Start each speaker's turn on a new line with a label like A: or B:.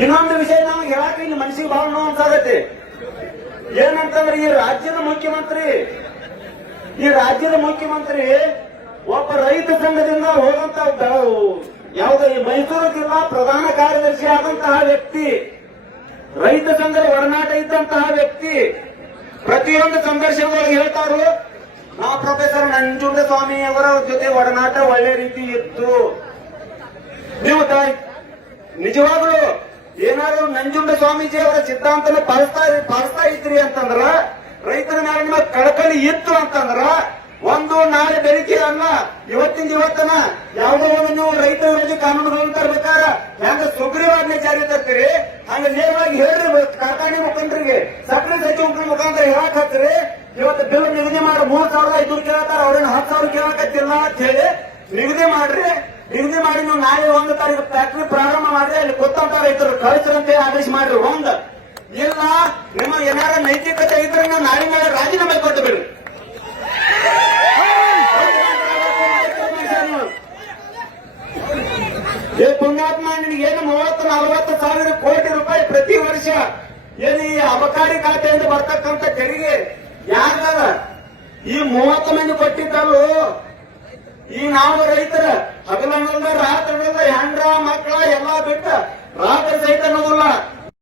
A: ಇನ್ನೊಂದು ವಿಷಯ ನಮ್ಗೆ ಹೇಳಾಕ ಇಲ್ಲಿ ಮನಸ್ಸಿಗೆ ಬಹಳ ನೋವು ಅನ್ಸಾಗತ್ತೆ ಏನಂತಂದ್ರೆ ಈ ರಾಜ್ಯದ ಮುಖ್ಯಮಂತ್ರಿ, ಈ ರಾಜ್ಯದ ಮುಖ್ಯಮಂತ್ರಿ ಒಬ್ಬ ರೈತ ಸಂಘದಿಂದ ಹೋದಂತ ಯಾವುದೋ ಈ ಮೈಸೂರು ಜಿಲ್ಲಾ ಪ್ರಧಾನ ಕಾರ್ಯದರ್ಶಿ ಆದಂತಹ ವ್ಯಕ್ತಿ, ರೈತ ಸಂಘದ ಒಡನಾಟ ಇದ್ದಂತಹ ವ್ಯಕ್ತಿ, ಪ್ರತಿಯೊಂದು ಸಂದರ್ಶನದೊಳಗೆ ಹೇಳ್ತಾರು ನಾ ಪ್ರೊಫೆಸರ್ ನಂಜುಂಡ ಸ್ವಾಮಿ ಅವರ ಜೊತೆ ಒಡನಾಟ ಒಳ್ಳೆ ರೀತಿ ಇತ್ತು. ನೀವು ನಿಜವಾಗ್ಲೂ ನಂಜುಂಡ ಸ್ವಾಮೀಜಿ ಅವರ ಸಿದ್ಧಾಂತನ ಪಾಲಿಸ್ತಾ ಪಾಲಿಸ್ತಾ ಇದ್ರಿ ಅಂತಂದ್ರ ರೈತರ ನಿಮ್ಮ ಕಳಕಳಿ ಇತ್ತು ಅಂತಂದ್ರ, ಒಂದು ನಾಳೆ ಬೆಳಿಗ್ಗೆ ಅನ್ನ ಇವತ್ತಿನ ಇವತ್ತನ ಯಾವುದೋ ಒಂದು ನೀವು ರೈತರ ವಿರೋಧಿ ಕಾನೂನುಗಳನ್ನು ತರ್ಬೇಕಾರ ಹೆಂಗ ಸುಗ್ರೀವಾಜ್ಞೆ ಜಾರಿ ತರ್ತೀರಿ. ಹಂಗ ನೇರವಾಗಿ ಹೇಳ್ರಿ ಕಾರ್ಖಾನೆ ಮುಖಂಡರಿಗೆ, ಸಕ್ಕರೆ ಸಚಿವ ಮುಖಾಂತರ ಹೇಳಕ್ ಹತ್ತೀರಿ. ಇವತ್ತು ಬಿಲ್ ನಿಗದಿ ಮಾಡಿ, ಮೂರ್ ಸಾವಿರದ ಐದು ಕೇಳತ್ತಾರ ಅವ್ರೇನು ಹತ್ತು ಸಾವಿರ ಕೇಳಕತ್ತಿಲ್ಲ ಅಂತ ಹೇಳಿ ನಿಗದಿ ಮಾಡ್ರಿ. ನಿಗದಿ ಮಾಡಿ ನಾವು ನಾಳೆ ಒಂದು ತಾರೀಕು ಫ್ಯಾಕ್ಟ್ರಿ ಪ್ರಾರಂಭ ಮಾಡಿದ್ರೆ ಅಲ್ಲಿ ಗೊತ್ತಂತ ರೈತರು ಕಳಿಸ್ರಂತೆ ಆದೇಶ ಮಾಡ್ರಿ ಒಂದ್, ಇಲ್ಲ ನಿಮ್ಮ ಏನಾರ ನೈತಿಕತೆ ಇದ್ರೆ ನಾವು ನಾಳೆ ನಾಳೆ ರಾಜೀನಾಮೆ ಕೊಟ್ಟು ಬಿಡ್ರಿ ಏ ಪುಣ್ಯಾತ್ಮ, ನಿನಗೆ ಏನು ಮೂವತ್ತು, ನಲವತ್ತು ಸಾವಿರ ಕೋಟಿ ರೂಪಾಯಿ ಪ್ರತಿ ವರ್ಷ? ಏನು ಈ ಅಬಕಾರಿ ಖಾತೆಯಿಂದ ಬರ್ತಕ್ಕಂಥ ತೆರಿಗೆ ಯಾರ್ದಾರ? ಈ ಮೂವತ್ತು ಮಂದಿ ಕೊಟ್ಟಿದ್ದಲ್ಲೂ? ಈ ನಾವು ರೈತರ ಮಕ್ಕಳ